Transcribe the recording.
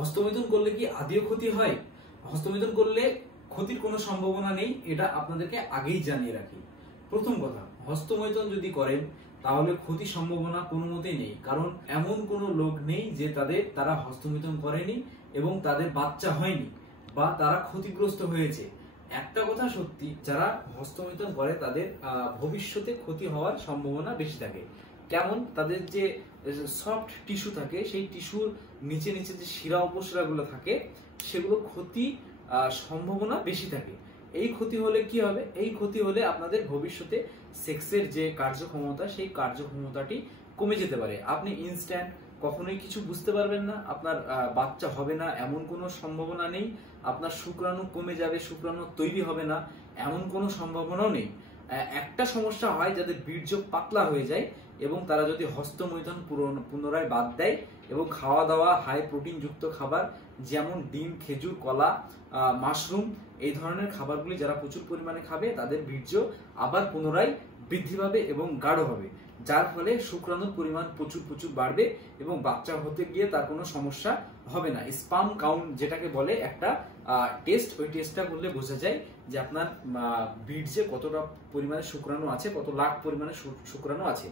হস্তমৈথুন করলে কি আদৌ ক্ষতি হয়? হস্তমৈথুন করলে ক্ষতির কোনো সম্ভাবনা নেই, এটা আপনাদেরকে আগেই জানিয়ে রাখি। প্রথম কথা, হস্তমৈথুন যদি করেন তাহলে ক্ষতির সম্ভাবনা কোনো মতেই নেই, কারণ এমন কোনো লোক নেই যে তারা হস্তমৈথুন করেনি এবং তাদের বাচ্চা হয়নি বা তারা ক্ষতিগ্রস্ত হয়েছে। একটা কথা সত্যি, যারা হস্তমৈথুন করে তাদের ভবিষ্যতে ক্ষতি হওয়ার সম্ভাবনা বেশি থাকে। কেমন? তাদের যে সফট টিস্যু থাকে, সেই টিস্যুর নিচে নিচে যে শিরা উপশিরাগুলো থাকে, সেগুলো ক্ষতি সম্ভাবনা বেশি থাকে। এই ক্ষতি হলে কি হবে? এই ক্ষতি হলে আপনাদের ভবিষ্যতে সেক্সের যে কার্যক্ষমতা, সেই কার্যক্ষমতাটি কমে যেতে পারে। আপনি ইনস্ট্যান্ট কখনোই কিছু বুঝতে পারবেন না, আপনার বাচ্চা হবে না এমন কোনো সম্ভাবনা নেই, আপনার শুক্রাণু কমে যাবে, শুক্রাণু তৈরি হবে না এমন কোনো সম্ভাবনাও নেই। একটা সমস্যা হয় যাদের বীর্য পাতলা হয়ে যায় এবং তারা যদি হস্তমৈথুন পুনরায় বাদ দেয় এবং খাওয়া দাওয়া হাই প্রোটিন যুক্ত খাবার যেমন ডিম, খেজুর, কলা, মাশরুম এই ধরনের খাবারগুলি যারা প্রচুর পরিমাণে খাবে, তাদের বীর্য আবার পুনরায় বৃদ্ধি পাবে এবং গাঢ় হবে, যার ফলে শুক্রাণুর পরিমাণ প্রচুর বাড়বে এবং বাচ্চা হতে গিয়ে তার কোনো সমস্যা হবে না। স্পার্ম কাউন্ট যেটাকে বলে একটা টেস্ট, ওই টেস্টটা করলে বোঝা যায় যে আপনার বীর্যে কতটা পরিমাণে শুক্রাণু আছে, কত লাখ পরিমাণে শুক্রাণু আছে।